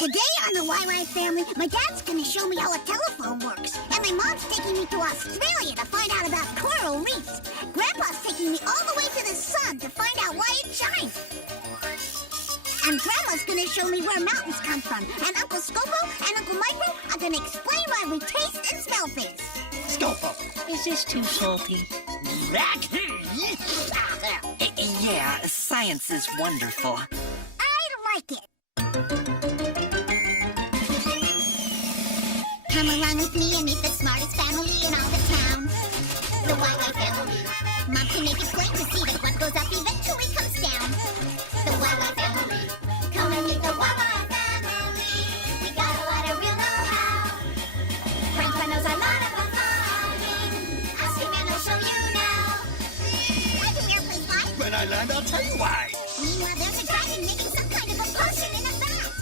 Today on the YY family, my dad's gonna show me how a telephone works. And my mom's taking me to Australia to find out about coral reefs. Grandpa's taking me all the way to the sun to find out why it shines. And Grandma's gonna show me where mountains come from. And Uncle Scopo and Uncle Micro are gonna explain why we taste and smell things. Scopo, is this too salty? Yeah, science is wonderful. I like it. Come along with me and meet the smartest family in all the town. The YY family. Mom can make it plain to see that what goes up eventually comes down. The YY family. Come and meet the YY family. We got a lot of real know-how. Grandpa knows a lot about farming. Ask him and he'll show you now. Why do airplanes fly? When I land, I'll tell you why. Meanwhile, there's a dragon making some kind of a potion in a vat.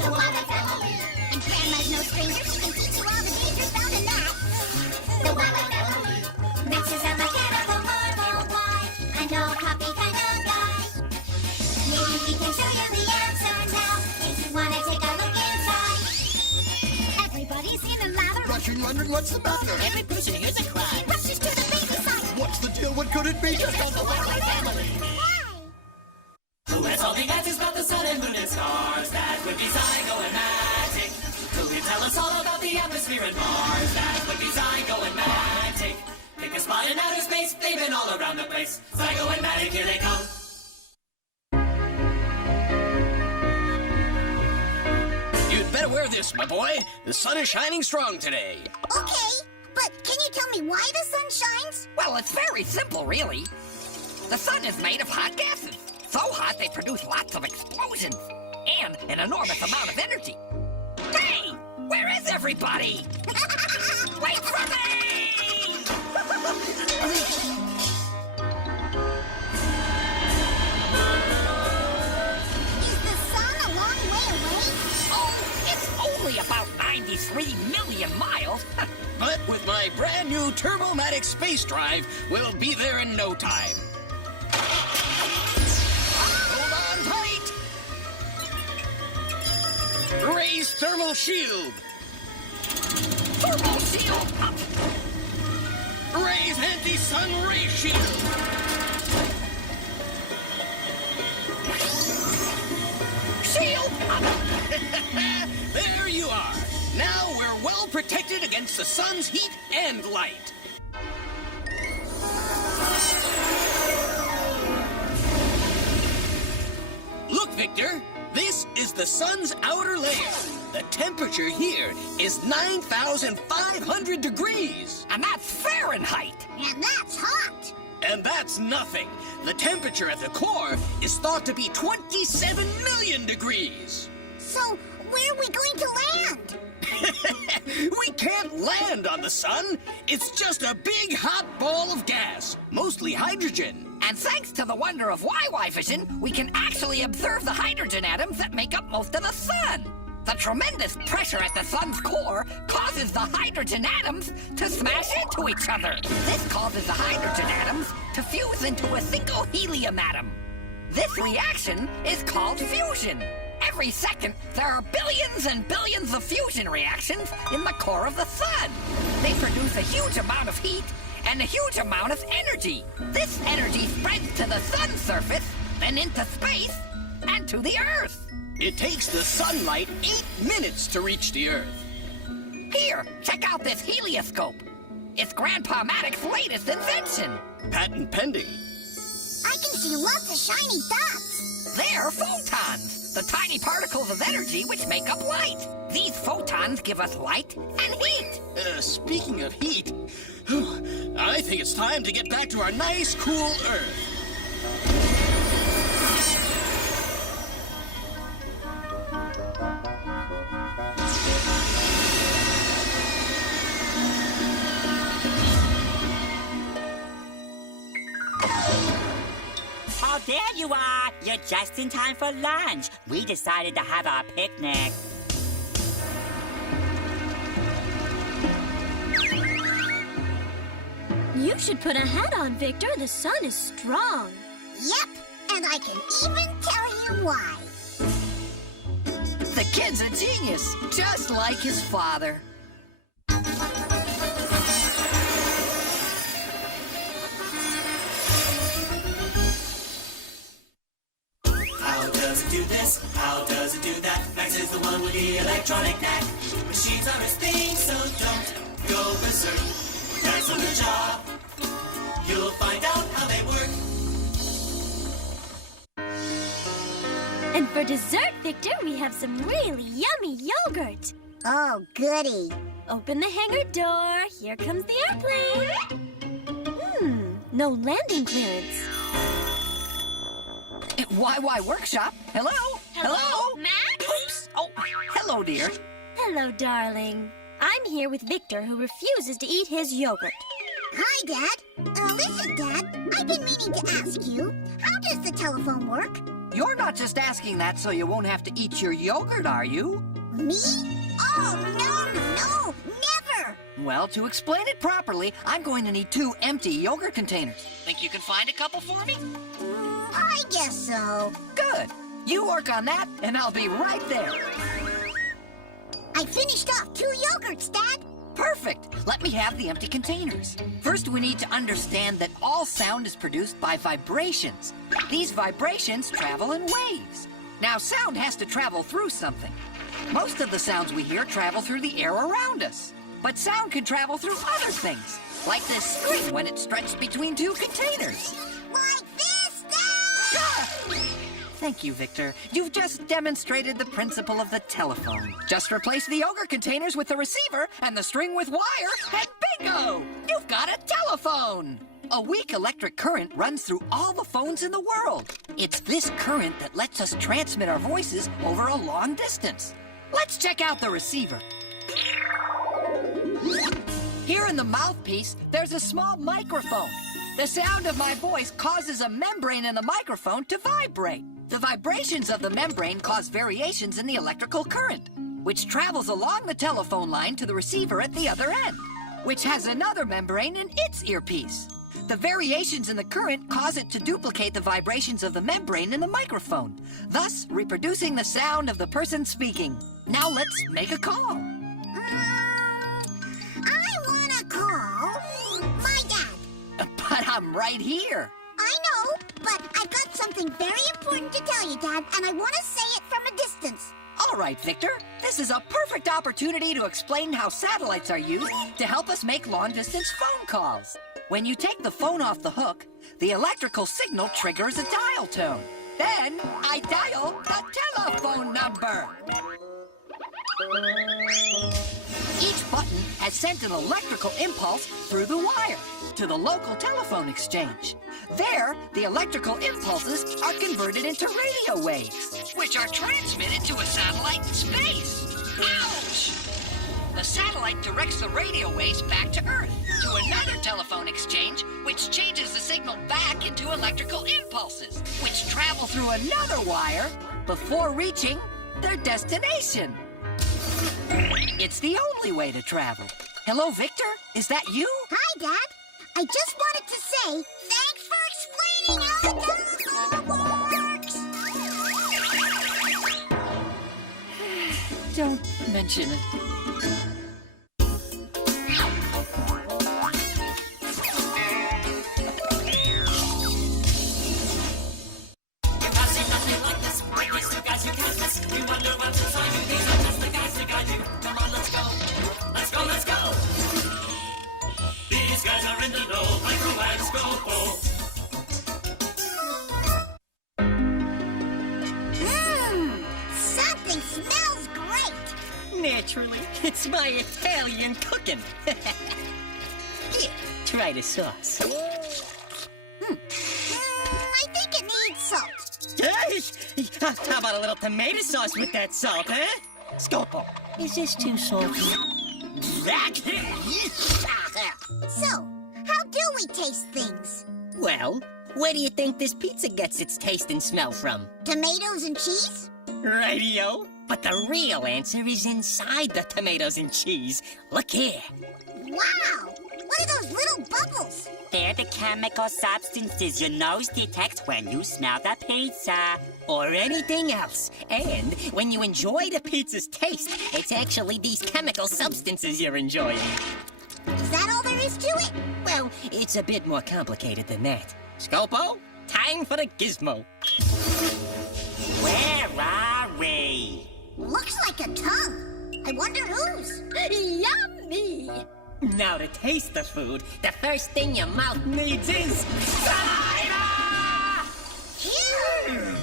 The YY family. And Grandma's no stranger. She can teach you all the dangers found in that. The YY family. Mixes up mechanical marvel. Why? I know a copy kind of guy. Maybe he can show you the answer now. If you want to take a look inside. Everybody's in a lather. Rushing London, what's the matter? Every person here's a crime. Rushes to the baby side. What's the deal? What could it be? Just called the YY family. Why? Who has all the answers about the sun and moon and stars? That would be Zygo and Magic. Who can tell us all about the atmosphere and Mars? That would be Zygo and Magic. Pick a spot in outer space, they've been all around the place. Zygo and Magic, here they come. You'd better wear this, my boy. The sun is shining strong today. Okay, but can you tell me why the sun shines? Well, it's very simple, really. The sun is made of hot gases. So hot they produce lots of explosions. And an enormous amount of energy. Hey! Where is everybody? Wait for me! Is the sun a long way away? Oh, it's only about 93 million miles. But with my brand new Turbomatic space drive, we'll be there in no time. Hold on tight. Raise thermal shield. Turbo shield up. Raise anti-sun ray shield. Shield up. There you are. Now we're well protected against the sun's heat and light. Look, Victor. This is the sun's outer layer. The temperature here is 9,500 degrees. And that's Fahrenheit. And that's hot. And that's nothing. The temperature at the core is thought to be 27 million degrees. So, where are we going to land? We can't land on the sun. It's just a big hot ball of gas, mostly hydrogen. And thanks to the wonder of YY vision, we can actually observe the hydrogen atoms that make up most of the sun. The tremendous pressure at the sun's core causes the hydrogen atoms to smash into each other. This causes the hydrogen atoms to fuse into a single helium atom. This reaction is called fusion. Every second, there are billions and billions of fusion reactions in the core of the sun. They produce a huge amount of heat and a huge amount of energy. This energy spreads to the sun's surface, then into space, and to the Earth. It takes the sunlight 8 minutes to reach the Earth. Here, check out this helioscope. It's Grandpa Maddox's latest invention. Patent pending. I can see lots of shiny dots. They're photons, the tiny particles of energy which make up light. These photons give us light and heat. Speaking of heat, I think it's time to get back to our nice, cool Earth. Oh, there you are. You're just in time for lunch. We decided to have our picnic. You should put a hat on, Victor. The sun is strong. Yep, and I can even tell you why. The kid's a genius, just like his father. How does it do this? How does it do that? Max is the one with the electronic knack. Machines are his thing, so don't go berserk. That's on the job. You'll find out how they work. And for dessert, Victor, we have some really yummy yogurt. Oh, goody. Open the hangar door. Here comes the airplane. No landing clearance. YY Workshop. Hello? Max? Oops. Oh, hello, dear. Hello, darling. I'm here with Victor, who refuses to eat his yogurt. Hi, Dad. Listen, Dad, I've been meaning to ask you, how does the telephone work? You're not just asking that so you won't have to eat your yogurt, are you? Me? Oh, no, never! Well, to explain it properly, I'm going to need 2 empty yogurt containers. Think you can find a couple for me? I guess so. Good. You work on that, and I'll be right there. I finished off 2 yogurts, Dad. Perfect. Let me have the empty containers. First, we need to understand that all sound is produced by vibrations. These vibrations travel in waves. Now, sound has to travel through something. Most of the sounds we hear travel through the air around us. But sound can travel through other things, like this string when it's stretched between 2 containers. Like this, Dad! Thank you, Victor. You've just demonstrated the principle of the telephone. Just replace the yogurt containers with the receiver and the string with wire, and bingo! You've got a telephone! A weak electric current runs through all the phones in the world. It's this current that lets us transmit our voices over a long distance. Let's check out the receiver. Here in the mouthpiece, there's a small microphone. The sound of my voice causes a membrane in the microphone to vibrate. The vibrations of the membrane cause variations in the electrical current, which travels along the telephone line to the receiver at the other end, which has another membrane in its earpiece. The variations in the current cause it to duplicate the vibrations of the membrane in the microphone, thus reproducing the sound of the person speaking. Now let's make a call. I want to call my dad. But I'm right here. I know, but I've got something very important to tell you, Dad, and I want to say it from a distance. All right, Victor. This is a perfect opportunity to explain how satellites are used to help us make long-distance phone calls. When you take the phone off the hook, the electrical signal triggers a dial tone. Then I dial a telephone number. Each button has sent an electrical impulse through the wire to the local telephone exchange. There, the electrical impulses are converted into radio waves, which are transmitted to a satellite in space. Ouch! The satellite directs the radio waves back to Earth, to another telephone exchange, which changes the signal back into electrical impulses, which travel through another wire before reaching their destination. It's the only way to travel. Hello, Victor? Is that you? Hi, Dad. I just wanted to say thanks for explaining how the telephone works. Don't mention it. You've not seen nothing like this. With these 2 guys you can't miss. You wonder what to tell you. These are just the guys to guide you. Come on, let's go. Let's go, let's go. These guys are in the know. Micro and scope. Something smells great. Naturally, it's my Italian cooking. Here, try the sauce. I think it needs salt. How about a little tomato sauce with that salt, huh? Scopo, is this too salty? So, how do we taste things? Well, where do you think this pizza gets its taste and smell from? Tomatoes and cheese? Radio. But the real answer is inside the tomatoes and cheese. Look here. Wow! What are those little bubbles? They're the chemical substances your nose detects when you smell the pizza. Or anything else. And when you enjoy the pizza's taste, it's actually these chemical substances you're enjoying. Is that all there is to it? Well, it's a bit more complicated than that. Scopo, time for the gizmo. Where are we? Looks like a tongue. I wonder whose. Yummy! Now to taste the food, the first thing your mouth needs is saliva! Phew!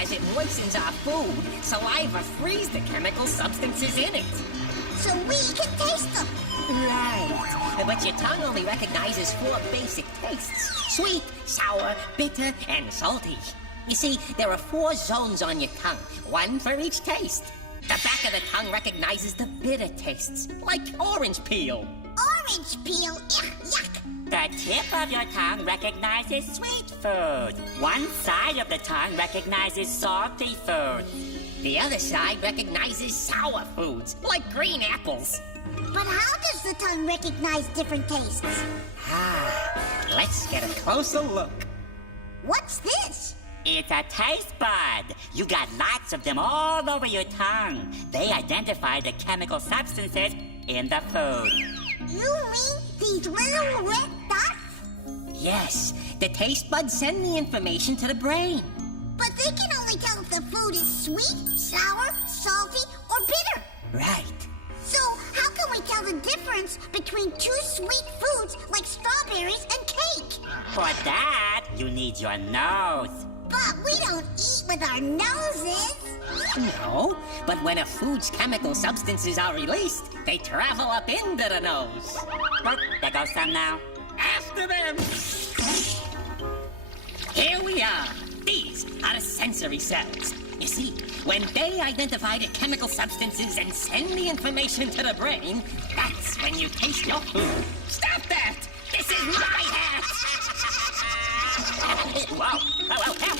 As it moistens our food, saliva frees the chemical substances in it. So we can taste them. Right. But your tongue only recognizes 4 basic tastes. Sweet, sour, bitter, and salty. You see, there are 4 zones on your tongue, one for each taste. The back of the tongue recognizes the bitter tastes, like orange peel. Orange peel. Yuck. The tip of your tongue recognizes sweet food. One side of the tongue recognizes salty food. The other side recognizes sour foods, like green apples. But how does the tongue recognize different tastes? Let's get a closer look. What's this? It's a taste bud. You got lots of them all over your tongue. They identify the chemical substances in the food. You mean these little red dots? Yes, the taste buds send the information to the brain. But they can only tell if the food is sweet, sour, salty, or bitter. Right. So how can we tell the difference between 2 sweet foods like strawberries and cake? For that, you need your nose. But we don't eat with our noses. No, but when a food's chemical substances are released, they travel up into the nose. Look, there goes some now. After them! Here we are. These are the sensory cells. You see, when they identify the chemical substances and send the information to the brain, that's when you taste your food. Stop that! This is my hat! Whoa! Oh, help!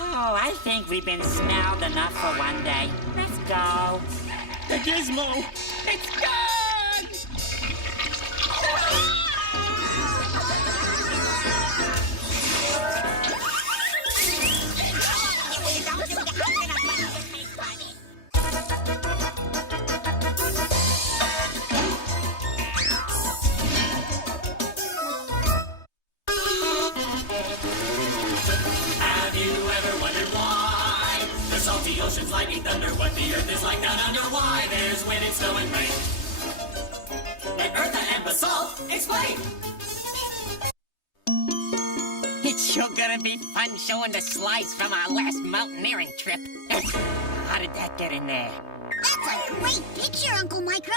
Oh, I think we've been smelled enough for one day. Let's go. The gizmo! It's gone! Have you ever wondered why the salty oceans, lightning, thunder, what the earth is like down under? Why there's wind and snow and rain? Let earth and basalt explain. It's sure gonna be fun showing the slides from our last mountaineering trip. How did that get in there? That's a great picture, Uncle Micro.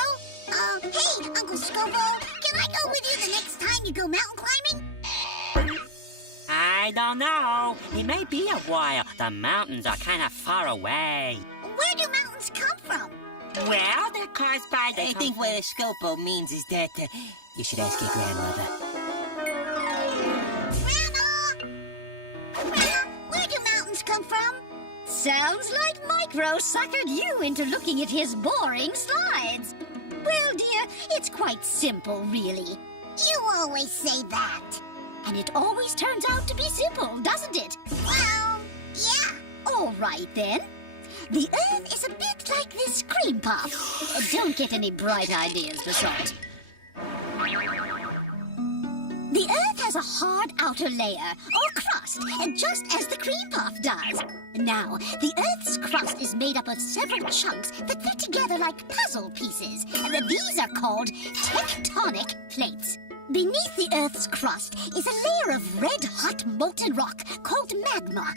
Hey, Uncle Scopo, can I go with you the next time you go mountain climbing? I don't know. It may be a while. The mountains are kind of far away. Where do mountains come from? Well, they're caused by the... I think what a Scopo means is that you should ask your grandmother. Grandma! Grandma, where do mountains come from? Sounds like Micro suckered you into looking at his boring slides. Well, dear, it's quite simple, really. You always say that. And it always turns out to be simple, doesn't it? Well, yeah. All right, then. The Earth is a bit like this cream puff. Don't get any bright ideas, Basalt. The Earth has a hard outer layer, or crust, just as the cream puff does. Now, the Earth's crust is made up of several chunks that fit together like puzzle pieces. These are called tectonic plates. Beneath the Earth's crust is a layer of red-hot molten rock called magma.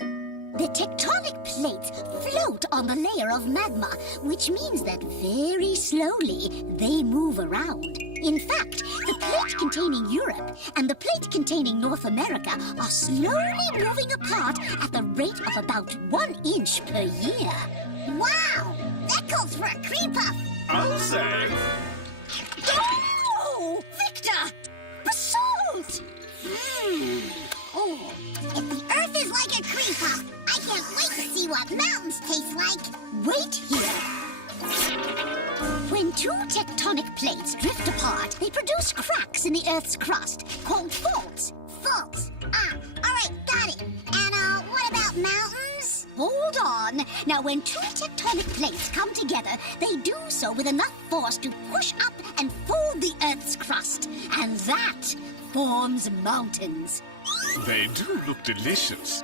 The tectonic plates float on the layer of magma, which means that very slowly they move around. In fact, the plate containing Europe and the plate containing North America are slowly moving apart at the rate of about 1 inch per year. Wow! That calls for a cream puff. I'll say. Oh! Victor! Basalt! Oh, if the Earth is like a cream puff, I can't wait to see what mountains taste like. Wait here. When two tectonic plates drift apart, they produce cracks in the Earth's crust called faults. Faults. Ah, all right, got it. And, what about mountains? Hold on. Now, when two tectonic plates come together, they do so with enough force to push up and fold the Earth's crust. And that forms mountains. They do look delicious.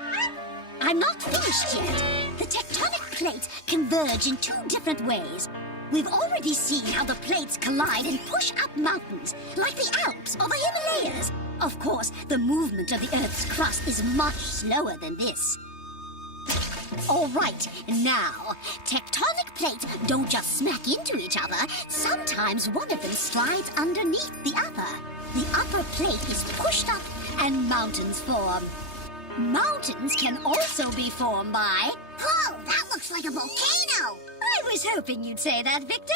I'm not finished yet. The tectonic plates converge in two different ways. We've already seen how the plates collide and push up mountains, like the Alps or the Himalayas. Of course, the movement of the Earth's crust is much slower than this. All right, now, tectonic plates don't just smack into each other. Sometimes one of them slides underneath the other. The upper plate is pushed up and mountains form. Mountains can also be formed by... Oh, that looks like a volcano. I was hoping you'd say that, Victor.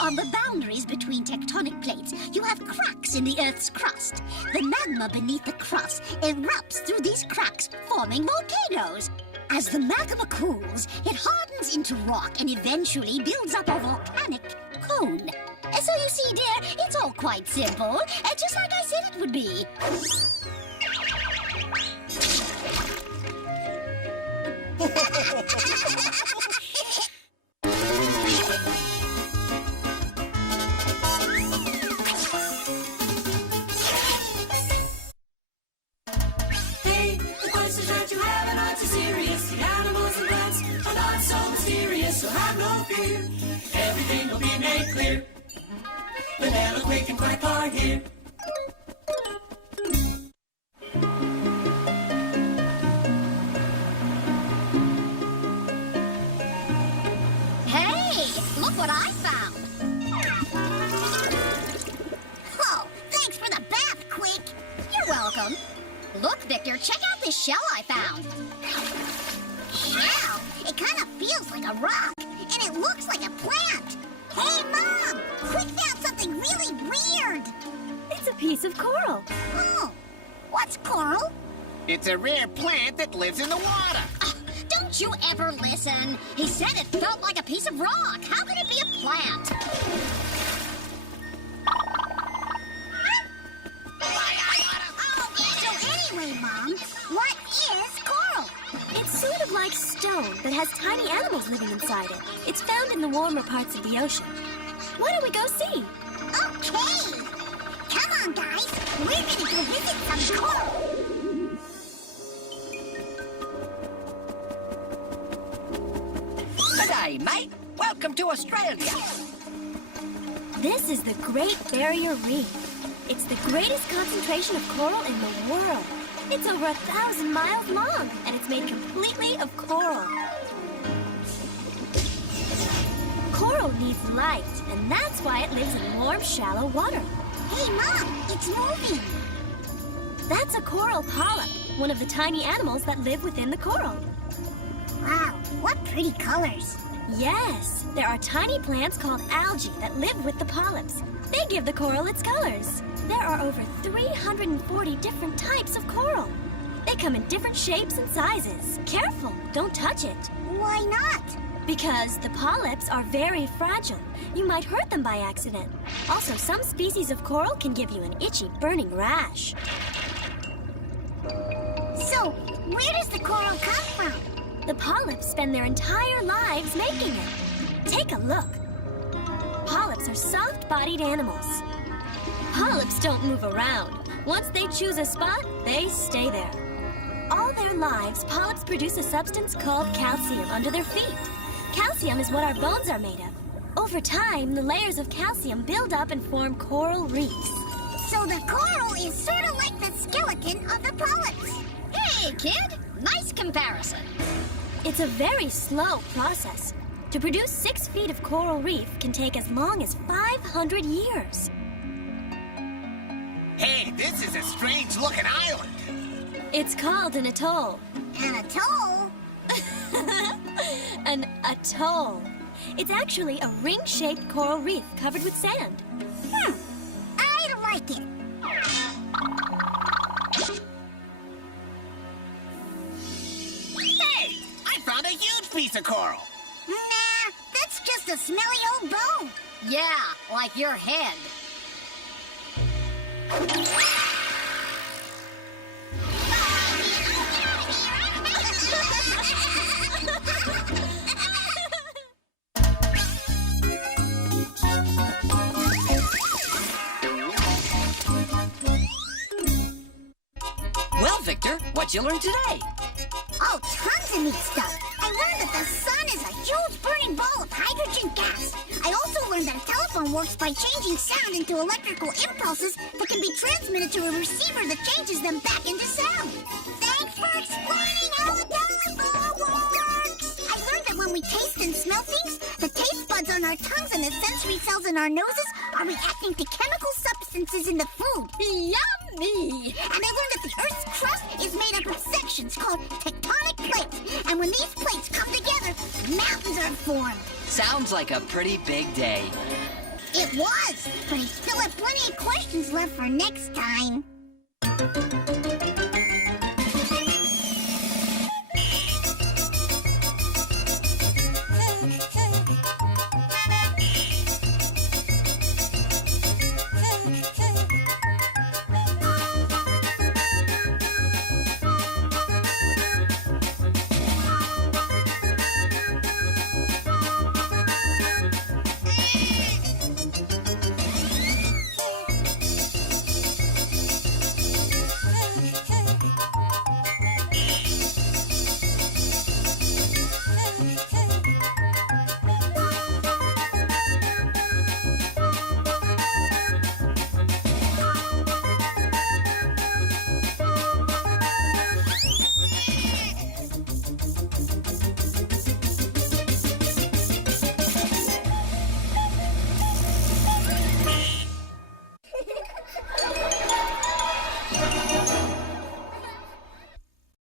On the boundaries between tectonic plates, you have cracks in the Earth's crust. The magma beneath the crust erupts through these cracks, forming volcanoes. As the magma cools, it hardens into rock and eventually builds up a volcanic cone. So you see, dear, it's all quite simple, just like I said it would be. Hey, the questions that you have are not too serious. The animals and plants are not so mysterious, so have no fear. Everything will be made clear. Vanilla, Quick, and Quack are here. Hey, look what I found. Oh, thanks for the bath, Quick. You're welcome. Look, Victor, check out this shell I found. Shell? It kind of feels like a rock, and it looks like a plant. Hey, Mom! Quick found something really weird. It's a piece of coral. Oh, what's coral? It's a rare plant that lives in the water. Don't you ever listen? He said it felt like a piece of rock. How could it be a plant? So anyway, Mom, what is coral? It's sort of like stone, but has tiny animals living inside it. It's found in the warmer parts of the ocean. Why don't we go see? Okay. Come on, guys. We're gonna go visit some coral. G'day, mate. Welcome to Australia. This is the Great Barrier Reef. It's the greatest concentration of coral in the world. It's over 1,000 miles long, and it's made completely of coral. Coral needs light, and that's why it lives in warm, shallow water. Hey, Mom, it's moving. That's a coral polyp, one of the tiny animals that live within the coral. Wow, what pretty colors. Yes, there are tiny plants called algae that live with the polyps. They give the coral its colors. There are over 340 different types of coral. They come in different shapes and sizes. Careful, don't touch it. Why not? Because the polyps are very fragile. You might hurt them by accident. Also, some species of coral can give you an itchy, burning rash. So, where does the coral come from? The polyps spend their entire lives making it. Take a look. Polyps are soft-bodied animals. Polyps don't move around. Once they choose a spot, they stay there. All their lives, polyps produce a substance called calcium under their feet. Calcium is what our bones are made of. Over time, the layers of calcium build up and form coral reefs. So the coral is sort of like the skeleton of the polyps. Hey, kid, nice comparison. It's a very slow process. To produce 6 feet of coral reef can take as long as 500 years. Hey, this is a strange-looking island. It's called an atoll. An atoll? An atoll. It's actually a ring-shaped coral reef covered with sand. I like it. Hey, I found a huge piece of coral. Nah, that's just a smelly old bone. Yeah, like your head. Well, Victor, what'd you learn today? Oh, tons of neat stuff. I learned that the sun is a huge burning ball of hydrogen gas. I also learned that a telephone works by changing sound into electrical impulses that can be transmitted to a receiver that changes them back into sound. Thanks for explaining how the telephone works. I learned that when we taste and smell things, the taste buds on our tongues and the sensory cells in our noses are reacting to chemical substances in the food. Yummy! And I learned that the Earth's crust is made up of sections called tectonic plates. And when these plates come together, mountains are formed. Sounds like a pretty big day. It was, but I still have plenty of questions left for next time.